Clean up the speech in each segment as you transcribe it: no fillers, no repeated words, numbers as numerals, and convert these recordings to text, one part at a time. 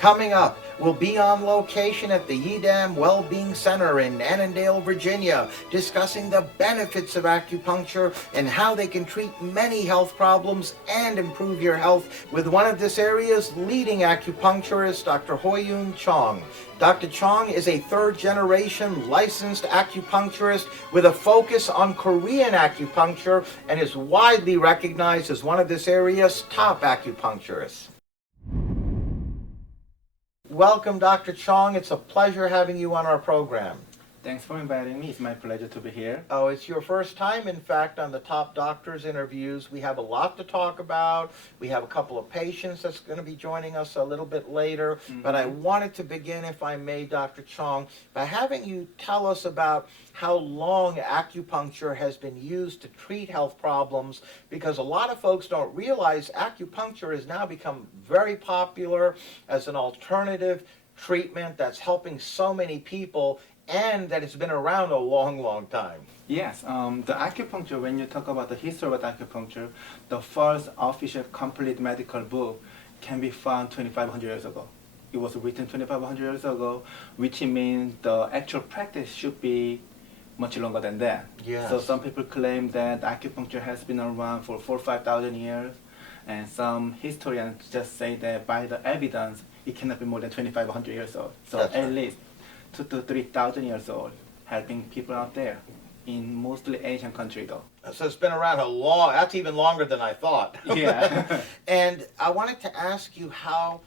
Coming up, we'll be on location at the Yeadam Wellbeing Center in Annandale, Virginia, discussing the benefits of acupuncture and how they can treat many health problems and improve your health with one of this area's leading acupuncturists, Dr. Hoyun Chong. Dr. Chong is a third-generation licensed acupuncturist with a focus on Korean acupuncture and is widely recognized as one of this area's top acupuncturists. Welcome, Dr. Chong. It's a pleasure having you on our program. Thanks for inviting me. It's my pleasure to be here. Oh, it's your first time, in fact, on the Top Doctors interviews. We have a lot to talk about. We have a couple of patients that's going to be joining us a little bit later. But I wanted to begin, if I may, Dr. Chong, by having you tell us about how long acupuncture has been used to treat health problems, because a lot of folks don't realize acupuncture has now become very popular as an alternative treatment that's helping so many people, and that it's been around a long, long time. Yes, the acupuncture, when you talk about the history of acupuncture, the first official complete medical book can be found 2,500 years ago. It was written 2,500 years ago, which means the actual practice should be much longer than that. Yes. So some people claim that acupuncture has been around for 4,000 or 5,000 years, and some historians just say that by the evidence, it cannot be more than 2,500 years old. So That's at right. least 2,000 to 3,000 years old, helping people out there in mostly Asian country though. So it's been around a long, that's even longer than I thought. Yeah. And I wanted to ask you how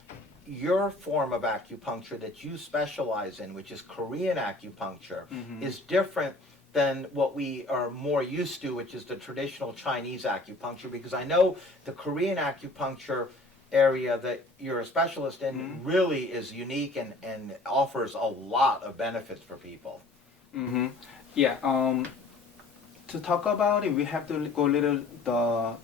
your form of acupuncture that you specialize in, which is Korean acupuncture, is different than what we are more used to, which is the traditional Chinese acupuncture, because I know the Korean acupuncture area that you're a specialist in really is unique and offers a lot of benefits for people. Yeah. To talk about it, we have to go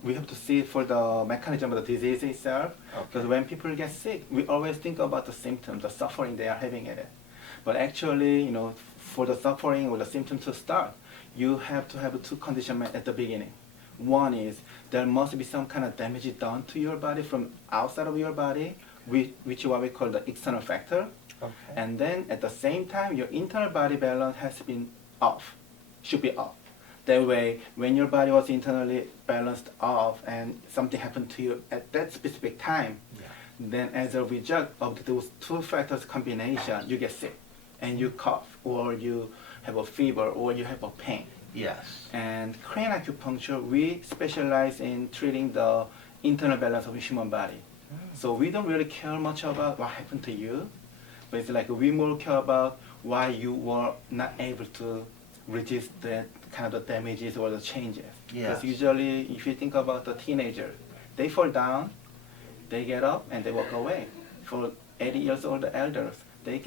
we have to see for the mechanism of the disease itself. Because when people get sick, we always think about the symptoms, the suffering they are having in it. But actually, for the suffering or the symptoms to start, you have to have two conditions at the beginning. One is there must be some kind of damage done to your body from outside of your body, which is what we call the external factor. Okay. And then at the same time, your internal body balance has been off, should be off. That way, when your body was internally balanced off and something happened to you at that specific time, then as a result of those two factors combination, you get sick and you cough or you have a fever or you have a pain. Yes. And Korean acupuncture, we specialize in treating the internal balance of the human body. So we don't really care much about what happened to you, but it's like we more care about why you were not able to resist that kind of the damages or the changes. Yes. Because usually, if you think about the teenager, they fall down, they get up, and they walk away. For 80 years old elders, they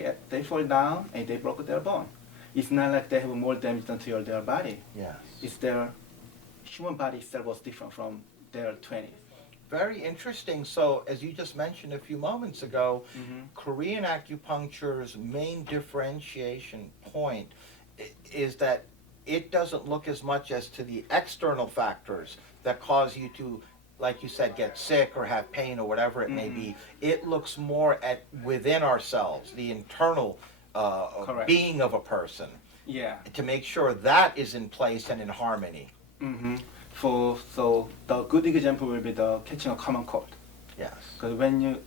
fall down and they broke their bone. It's not like they have more damage done to their body. Yes. It's their human body itself was different from their 20s. Very interesting. So, as you just mentioned a few moments ago, Korean acupuncture's main differentiation point is that it doesn't look as much as to the external factors that cause you to, like you said, get sick or have pain or whatever it may be. It looks more at within ourselves, the internal being of a person. Yeah. To make sure that is in place and in harmony. So the good example will be the catching a common cold. Yes. Because when you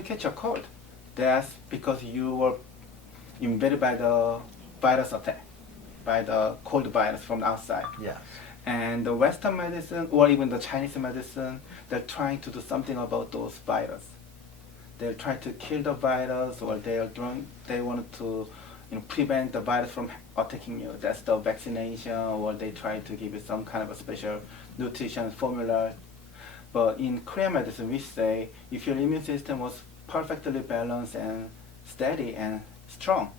catch a cold, that's because you were invaded by the virus attack, by the cold virus from outside. Yes. And the Western medicine or even the Chinese medicine, they're trying to do something about those viruses. They're trying to kill the virus, or they want to prevent the virus from attacking you. That's the vaccination, or they try to give you some kind of a special nutrition formula. But in Korean medicine, we say if your immune system was perfectly balanced and steady and strong,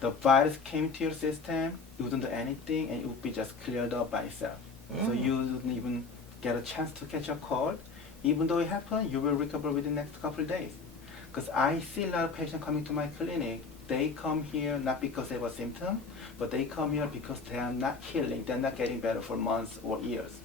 the virus came to your system, you wouldn't do anything, and it would be just cleared up by itself. So you wouldn't even get a chance to catch a cold. Even though it happened, you will recover within the next couple of days. Because I see a lot of patients coming to my clinic. They come here not because they have a symptom, but they come here because they are not healing. They're not getting better for months or years.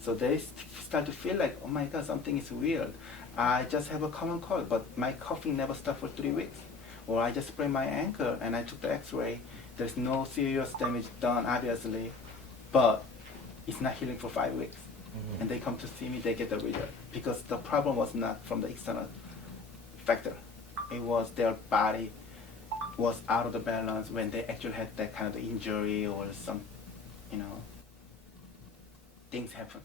So they start to feel like, oh my God, something is weird. I just have a common cold, but my coughing never stopped for 3 weeks. Or I just sprained my ankle and I took the x-ray. There's no serious damage done, obviously, but it's not healing for 5 weeks. And they come to see me, they get the result. Because the problem was not from the external factor. It was their body was out of the balance when they actually had that kind of injury or some, things happen.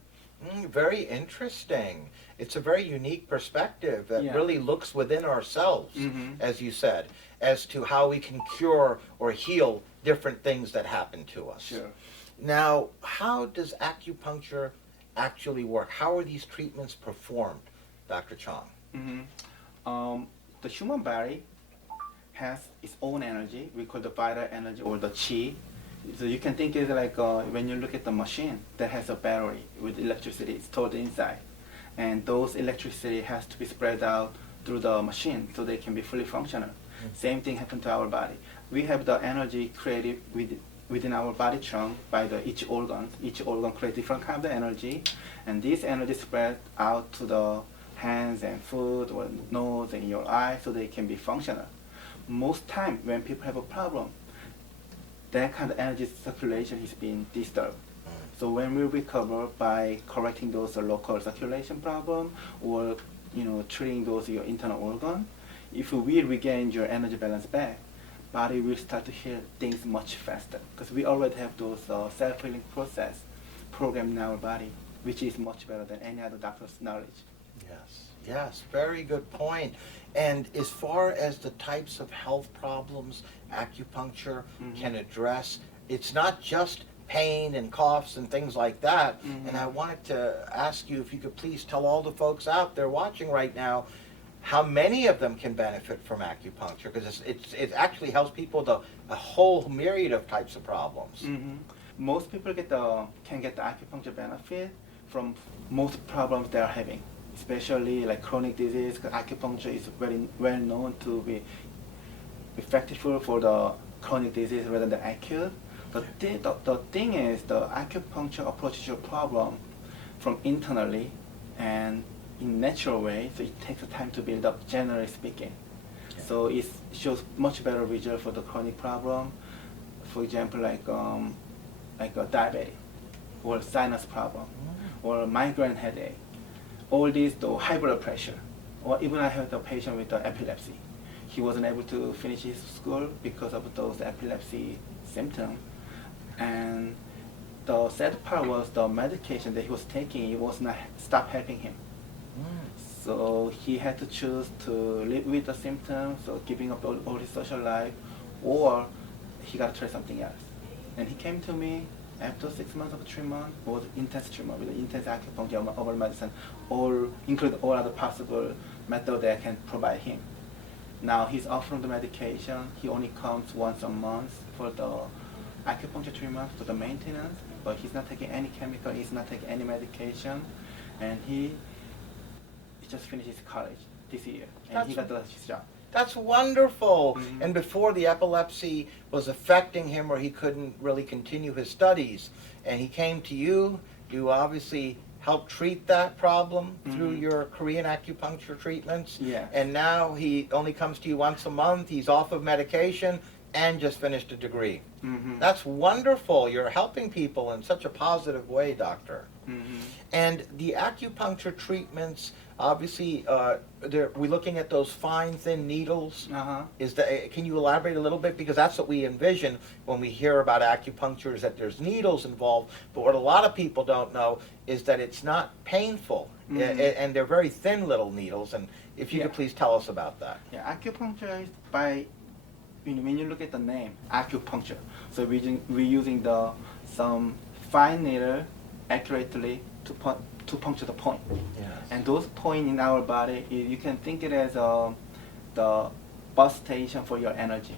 Very interesting. It's a very unique perspective that really looks within ourselves, as you said, as to how we can cure or heal different things that happen to us. Sure. Now, how does acupuncture actually work? How are these treatments performed, Dr. Chong? The human body has its own energy. We call the vital energy or the chi. So you can think it like when you look at the machine that has a battery with electricity stored inside. And those electricity has to be spread out through the machine so they can be fully functional. Same thing happened to our body. We have the energy created within our body trunk by each organ. Each organ creates different kind of energy. And this energy spread out to the hands and foot or nose and your eyes so they can be functional. Most time when people have a problem, that kind of energy circulation is being disturbed. So when we recover by correcting those local circulation problem or treating those your internal organ, if we regain your energy balance back, body will start to heal things much faster because we already have those self-healing process programmed in our body, which is much better than any other doctor's knowledge. Yes, very good point. And as far as the types of health problems acupuncture can address, it's not just pain and coughs and things like that. And I wanted to ask you if you could please tell all the folks out there watching right now how many of them can benefit from acupuncture, because it actually helps people with a whole myriad of types of problems. Most people can get the acupuncture benefit from most problems they are having, especially like chronic disease. Acupuncture is very well known to be effective for the chronic disease rather than acute. But the thing is, the acupuncture approaches your problem from internally and in natural way, so it takes time to build up, generally speaking. So it shows much better result for the chronic problem. For example, like a diabetic, or sinus problem, or migraine headache. All these, though, high blood pressure, or even I had a patient with epilepsy. He wasn't able to finish his school because of those epilepsy symptoms. And the sad part was the medication that he was taking, it was not stop helping him. So he had to choose to live with the symptoms, so giving up all his social life, or he got to try something else. And he came to me after 6 months of treatment, was intense treatment with intense acupuncture, herbal medicine, include all other possible methods that I can provide him. Now he's off from the medication. He only comes once a month for the acupuncture treatment, for the maintenance, but he's not taking any chemical, he's not taking any medication, and he just finished his college this year, and he got his job. That's wonderful. And before, the epilepsy was affecting him, or he couldn't really continue his studies, and he came to you. You obviously helped treat that problem through your Korean acupuncture treatments. And now he only comes to you once a month. He's off of medication and just finished a degree. That's wonderful. You're helping people in such a positive way, doctor. And the acupuncture treatments, obviously, we're looking at those fine, thin needles. Can you elaborate a little bit? Because that's what we envision when we hear about acupuncture, is that there's needles involved. But what a lot of people don't know is that it's not painful. And they're very thin little needles. And if you could please tell us about that. Acupuncture is when you look at the name, acupuncture. So we're using some fine needle accurately to puncture the point. And those points in our body, you can think it as the bus station for your energy.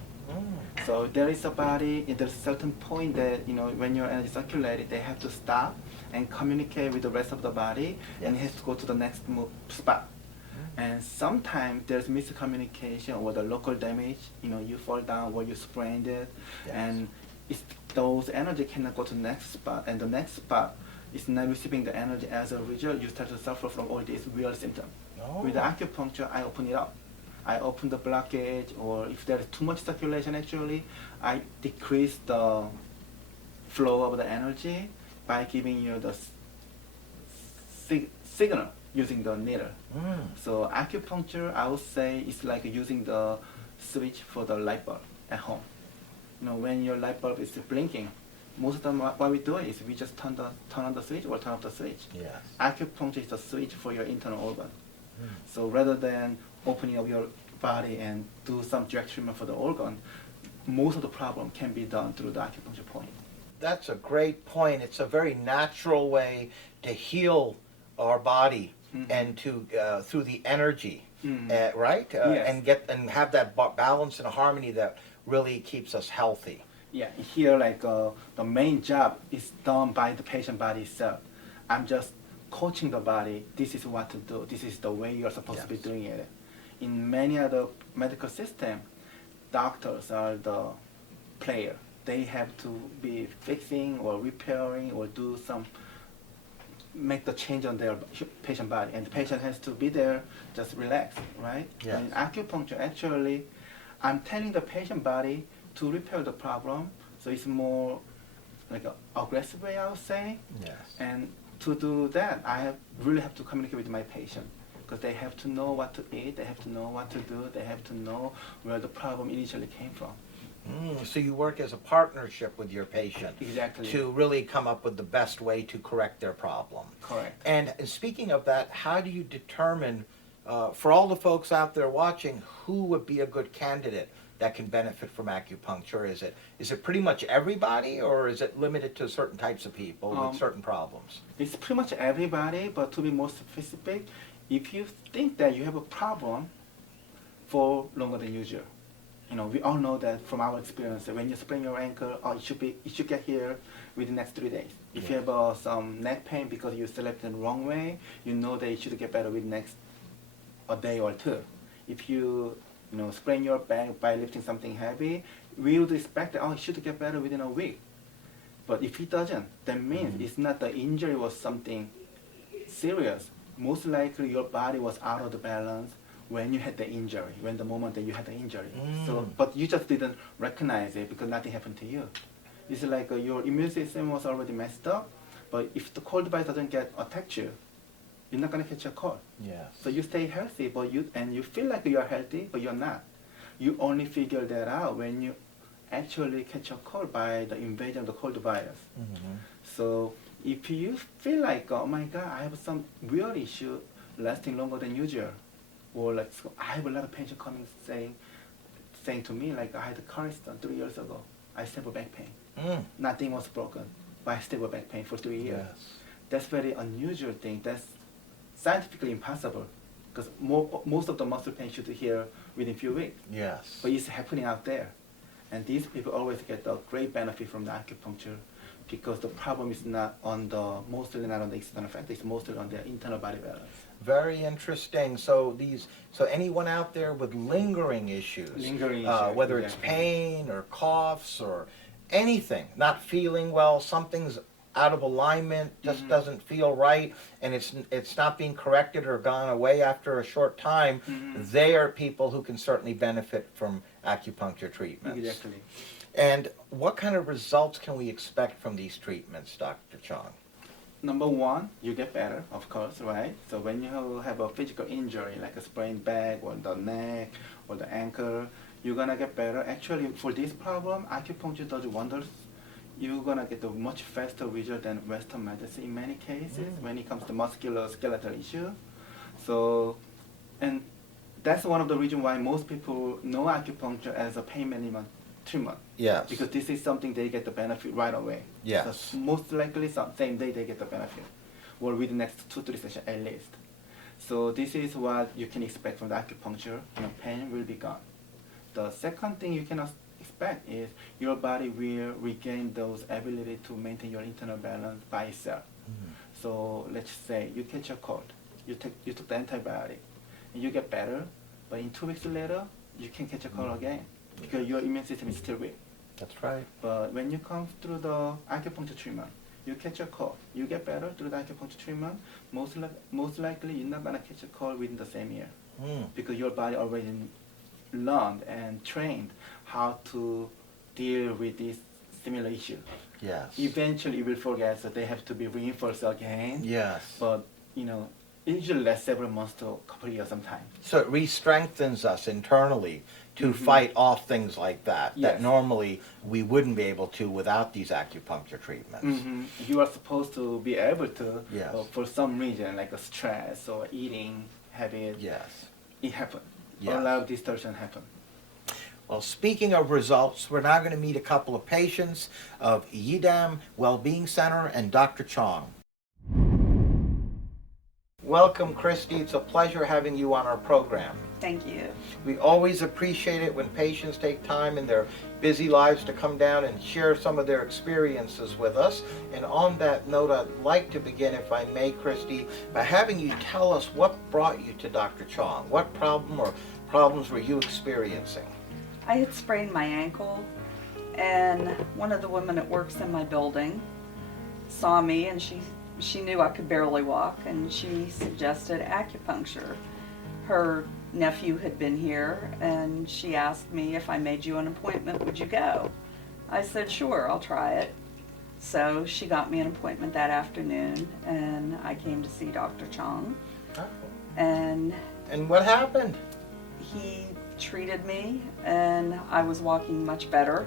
So there is a body, there's a certain point that, when your energy circulated, they have to stop and communicate with the rest of the body, and it has to go to the next spot. And sometimes there's miscommunication or the local damage, you fall down or you sprained it, and those energy cannot go to the next spot, and the next spot is not receiving the energy. As a result, you start to suffer from all these real symptoms. With the acupuncture, I open it up. I open the blockage, or if there is too much circulation, actually, I decrease the flow of the energy by giving you the signal using the needle. So acupuncture, I would say, is like using the switch for the light bulb at home. You know, when your light bulb is blinking, most of the time what we do is we just turn on the switch or turn off the switch. Yes. Acupuncture is the switch for your internal organ. So rather than opening up your body and do some direct treatment for the organ, most of the problem can be done through the acupuncture point. That's a great point. It's a very natural way to heal our body and to through the energy, right? Yes. And have that balance and harmony that really keeps us healthy. Yeah, here the main job is done by the patient body itself. I'm just coaching the body. This is what to do. This is the way you're supposed to be doing it. In many other medical systems, doctors are the player. They have to be fixing or repairing or make the change on their patient body, and the patient has to be there, just relax, right? Yes. In acupuncture, actually, I'm telling the patient body to repair the problem, so it's more like an aggressive way, I would say. Yes. And to do that, really have to communicate with my patient, because they have to know what to eat, they have to know what to do, they have to know where the problem initially came from. So you work as a partnership with your patient Exactly. to really come up with the best way to correct their problem. Correct. And speaking of that, how do you determine, for all the folks out there watching, who would be a good candidate that can benefit from acupuncture? Is it pretty much everybody, or is it limited to certain types of people with certain problems? It's pretty much everybody, but to be more specific, if you think that you have a problem for longer than usual, you know, we all know that from our experience that when you sprain your ankle, it should get here within the next 3 days. If you have some neck pain because you selected the wrong way, you know that it should get better within next a day or two. If you sprain your back by lifting something heavy, we would expect that it should get better within a week. But if it doesn't, that means it's not the injury was something serious. Most likely your body was out of the balance when you had the injury, when the moment that you had the injury. So, but you just didn't recognize it because nothing happened to you. It's like your immune system was already messed up, but if the cold virus doesn't attack you, you're not gonna catch a cold. Yes. So you stay healthy, but you feel like you're healthy, but you're not. You only figure that out when you actually catch a cold by the invasion of the cold virus. So if you feel like, oh my God, I have some real issue lasting longer than usual, or like I have a lot of patients coming saying to me like I had a car accident 3 years ago. I still have back pain. Nothing was broken, but I still have back pain for 3 years. Yes. That's very unusual thing. That's scientifically impossible, because most of the muscle pain should heal within a few weeks. Yes. But it's happening out there. And these people always get a great benefit from the acupuncture, because the problem is mostly not on the external factor, it's mostly on their internal body balance. Very interesting. So anyone out there with lingering issues, whether it's pain or coughs or anything, not feeling well, something's out of alignment, just doesn't feel right, and it's not being corrected or gone away after a short time, they are people who can certainly benefit from acupuncture treatments. Exactly. And what kind of results can we expect from these treatments, Dr. Chong? Number one, you get better, of course, right? So when you have a physical injury, like a sprained back or the neck or the ankle, you're gonna get better. Actually, for this problem, acupuncture does wonders. You're gonna get a much faster result than Western medicine in many cases when it comes to musculoskeletal issue. So, and that's one of the reasons why most people know acupuncture as a pain management treatment. Yes. Because this is something they get the benefit right away. Yes. So most likely same day they get the benefit, or within the next 2-3 sessions at least. So this is what you can expect from the acupuncture. Pain will be gone. The second thing you can expect is your body will regain those ability to maintain your internal balance by itself. So let's say you catch a cold, you took the antibiotic, and you get better, but in 2 weeks later you can catch a cold again, because your immune system is still weak. That's right. But when you come through the acupuncture treatment, you catch a cold, you get better through the acupuncture treatment, most likely you're not going to catch a cold within the same year because your body already learned and trained how to deal with this similar issue. Yes. Eventually you will forget, so they have to be reinforced again. Yes. But, you know, it usually lasts several months to a couple of years sometimes. So it re-strengthens us internally to fight off things like that, that Yes. normally we wouldn't be able to without these acupuncture treatments. You are supposed to be able to, Yes. for some reason, like a stress or eating habit, Yes. it happens. Yes. A lot of distortion happen. Well, speaking of results, we're now going to meet a couple of patients of Yidam Wellbeing Center and Dr. Chong. Welcome, Christy. It's a pleasure having you on our program. Thank you. We always appreciate it when patients take time in their busy lives to come down and share some of their experiences with us. And on that note, I'd like to begin, if I may, Christy, by having you tell us what brought you to Dr. Chong. What problem or problems were you experiencing? I had sprained my ankle, and one of the women that works in my building saw me, and she knew I could barely walk, and she suggested acupuncture. Her nephew had been here, and she asked me if I made you an appointment, would you go? I said, sure, I'll try it. So she got me an appointment that afternoon, and I came to see Dr. Chong. Oh. And what happened? he treated me, and I was walking much better.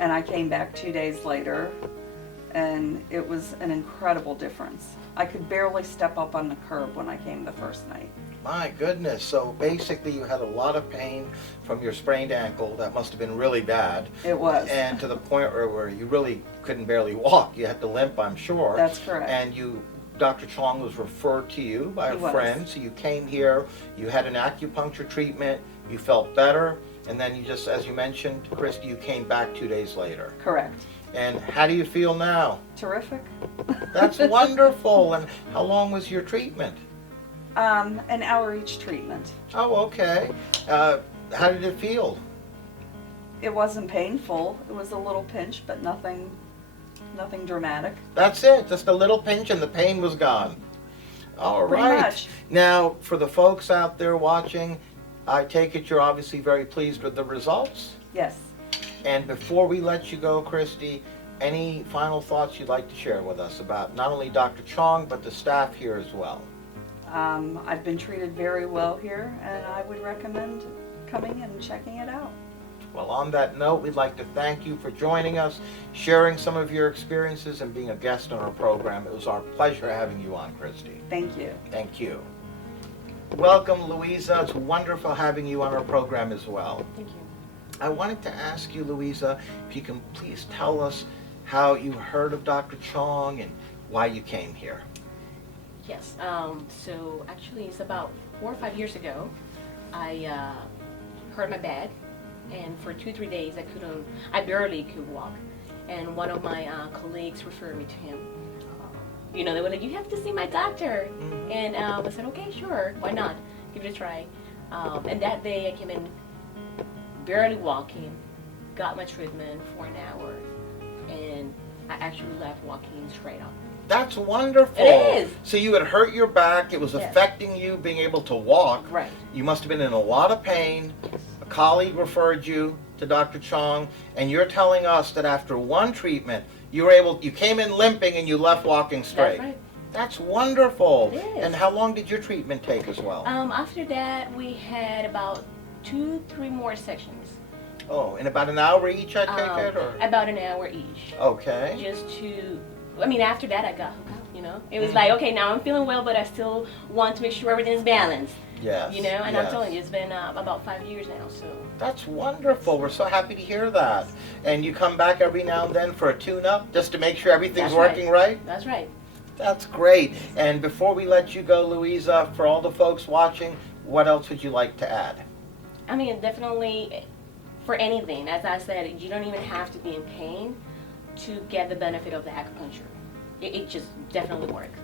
And I came back 2 days later, and it was an incredible difference. I could barely step up on the curb when I came the first night. My goodness. So basically you had a lot of pain from your sprained ankle. That must have been really bad. It was. And to the point where you really couldn't barely walk. You had to limp, I'm sure. That's correct. And Dr. Chong was referred to you by a He was. friend. So you came here, you had an acupuncture treatment, you felt better, and then you just, as you mentioned, Christy, you came back 2 days later. Correct. And how do you feel now? Terrific. That's wonderful. And how long was your treatment? An hour each treatment. Oh, okay. How did it feel? It wasn't painful. It was a little pinch, but nothing dramatic. That's it. Just a little pinch and the pain was gone. All Pretty right. much. Now, for the folks out there watching, I take it you're obviously very pleased with the results. Yes. And before we let you go, Christy, any final thoughts you'd like to share with us about not only Dr. Chong, but the staff here as well? I've been treated very well here, and I would recommend coming and checking it out. Well, on that note, we'd like to thank you for joining us, sharing some of your experiences, and being a guest on our program. It was our pleasure having you on, Christy. Thank you. Thank you. Welcome, Louisa. It's wonderful having you on our program as well. Thank you. I wanted to ask you, Louisa, if you can please tell us how you heard of Dr. Chong and why you came here. Yes, so actually it's about 4 or 5 years ago, I hurt my back, and for 2-3 days I barely could walk. And one of my colleagues referred me to him. You know, they were like, you have to see my doctor. Mhm. And I said, okay, sure, why not? Give it a try. And that day I came in barely walking, got my treatment for an hour, and I actually left walking straight up. That's wonderful. It is. So you had hurt your back. It was Yes. affecting you being able to walk. Right. You must have been in a lot of pain. Yes. A colleague referred you to Dr. Chong, and you're telling us that after one treatment, you came in limping and you left walking straight. That's right. That's wonderful. It is. And how long did your treatment take as well? After that, we had about 2-3 more sections. Oh, in about an hour each, I take it, or? About an hour each. Okay. After that I got hooked up, you know? It was like, okay, now I'm feeling well, but I still want to make sure everything's balanced. Yes. You know, and yes. I'm telling you, it's been about 5 years now, so. That's wonderful. We're so happy to hear that. And you come back every now and then for a tune-up, just to make sure everything's That's right. working right? That's right. That's great. And before we let you go, Louisa, for all the folks watching, what else would you like to add? I mean, definitely, for anything, as I said, you don't even have to be in pain to get the benefit of the acupuncture. It just definitely works.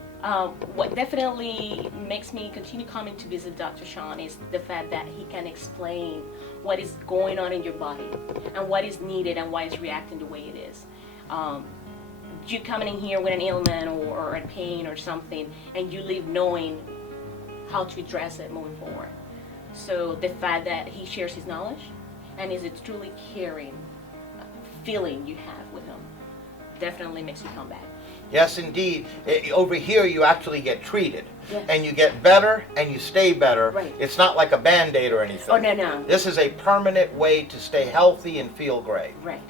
What definitely makes me continue coming to visit Dr. Chong is the fact that he can explain what is going on in your body and what is needed and why it's reacting the way it is. you coming in here with an ailment or a pain or something, and you leave knowing how to address it moving forward. So the fact that he shares his knowledge and is a truly caring feeling you have with him definitely makes you come back. Yes, indeed. Over here, you actually get treated. Yes. And you get better, and you stay better. Right. It's not like a Band-Aid or anything. Oh, no. This is a permanent way to stay healthy and feel great. Right.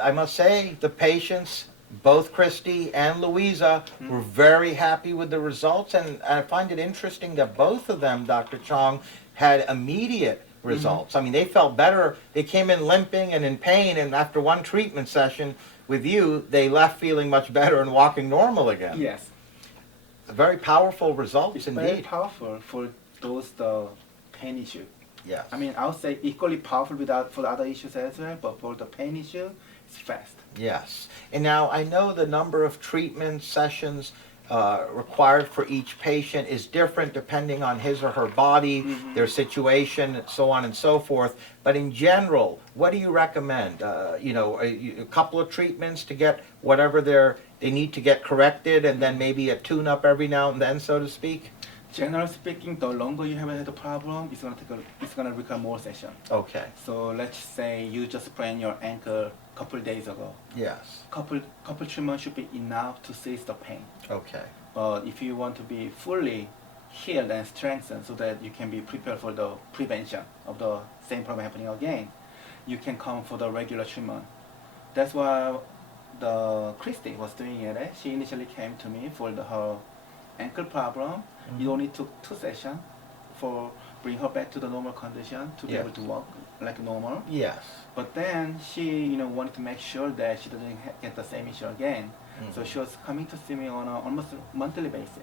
I must say, the patients, both Christy and Louisa, were very happy with the results, and I find it interesting that both of them, Dr. Chong, had immediate results. I mean, they felt better. They came in limping and in pain, and after one treatment session with you, they left feeling much better and walking normal again. Yes. Very powerful results It's indeed. very powerful for those the pain issue. Yes. I mean, I would say equally powerful for the other issues as well, but for the pain issue, it's fast. Yes. And now I know the number of treatment sessions required for each patient is different depending on his or her body, their situation, so on and so forth. But in general, what do you recommend? A couple of treatments to get whatever they need to get corrected, and then maybe a tune-up every now and then, so to speak? Generally speaking, the longer you have had a problem, it's gonna require more sessions. Okay. So let's say you just sprained your ankle a couple days ago. Yes. Couple treatments should be enough to cease the pain. Okay. But if you want to be fully healed and strengthened so that you can be prepared for the prevention of the same problem happening again, you can come for the regular treatment. That's why the Christy was doing it. She initially came to me for her ankle problem. It only took 2 sessions for bring her back to the normal condition to be Yes. able to walk like normal. Yes. But then she, wanted to make sure that she doesn't get the same issue again. So she was coming to see me on a almost monthly basis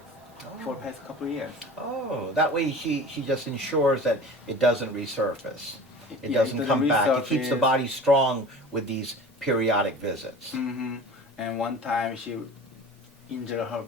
for the past couple of years. Oh, that way she just ensures that it doesn't resurface. It Yeah, doesn't come back. It keeps the resurface. body strong with these periodic visits. And one time she injured her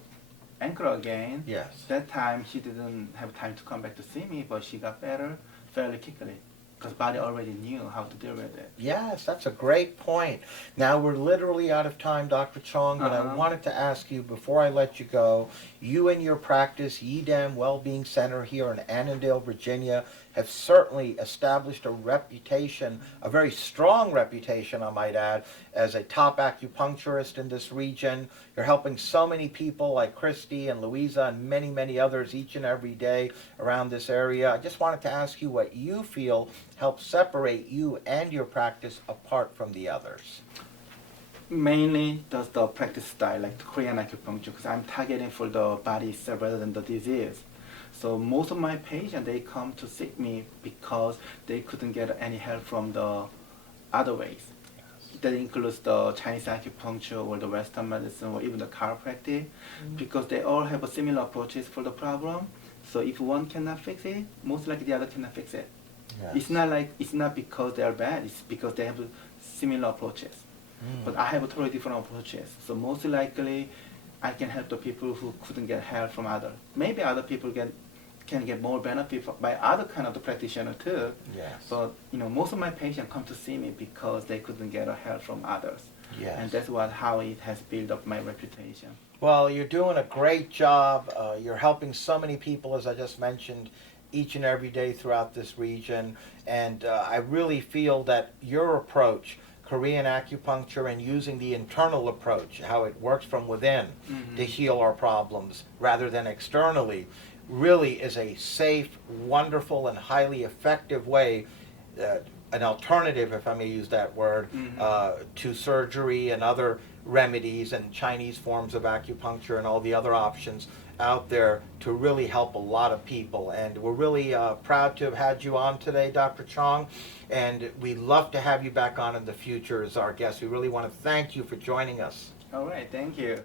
ankle again. Yes. That time she didn't have time to come back to see me, but she got better fairly quickly because body already knew how to deal with it. Yes, that's a great point. Now we're literally out of time, Dr. Chong, but I Uh-huh. wanted to ask you before I let you go, you and your practice, Yeadam Wellbeing Center here in Annandale, Virginia, have certainly established a reputation, a very strong reputation, I might add, as a top acupuncturist in this region. You're helping so many people like Christy and Louisa and many, many others each and every day around this area. I just wanted to ask you what you feel helps separate you and your practice apart from the others. Mainly does the practice style, like the Korean acupuncture, because I'm targeting for the body itself rather than the disease. So most of my patients, they come to seek me because they couldn't get any help from the other ways. That includes the Chinese acupuncture or the Western medicine or even the chiropractic, because they all have a similar approaches for the problem. So if one cannot fix it, most likely the other cannot fix it. Yes. It's not because they are bad, it's because they have similar approaches. But I have a totally different approaches. So most likely I can help the people who couldn't get help from others. Maybe other people can get more benefit by other kind of the practitioner too. Yes. But most of my patients come to see me because they couldn't get help from others. Yes. And that's how it has built up my reputation. Well, you're doing a great job. You're helping so many people, as I just mentioned, each and every day throughout this region. And I really feel that your approach, Korean acupuncture, and using the internal approach, how it works from within to heal our problems rather than externally, really is a safe, wonderful, and highly effective way, an alternative, if I may use that word, to surgery and other remedies and Chinese forms of acupuncture and all the other options out there to really help a lot of people. And we're really proud to have had you on today, Dr. Chong, and we'd love to have you back on in the future as our guest. We really want to thank you for joining us. All right, thank you.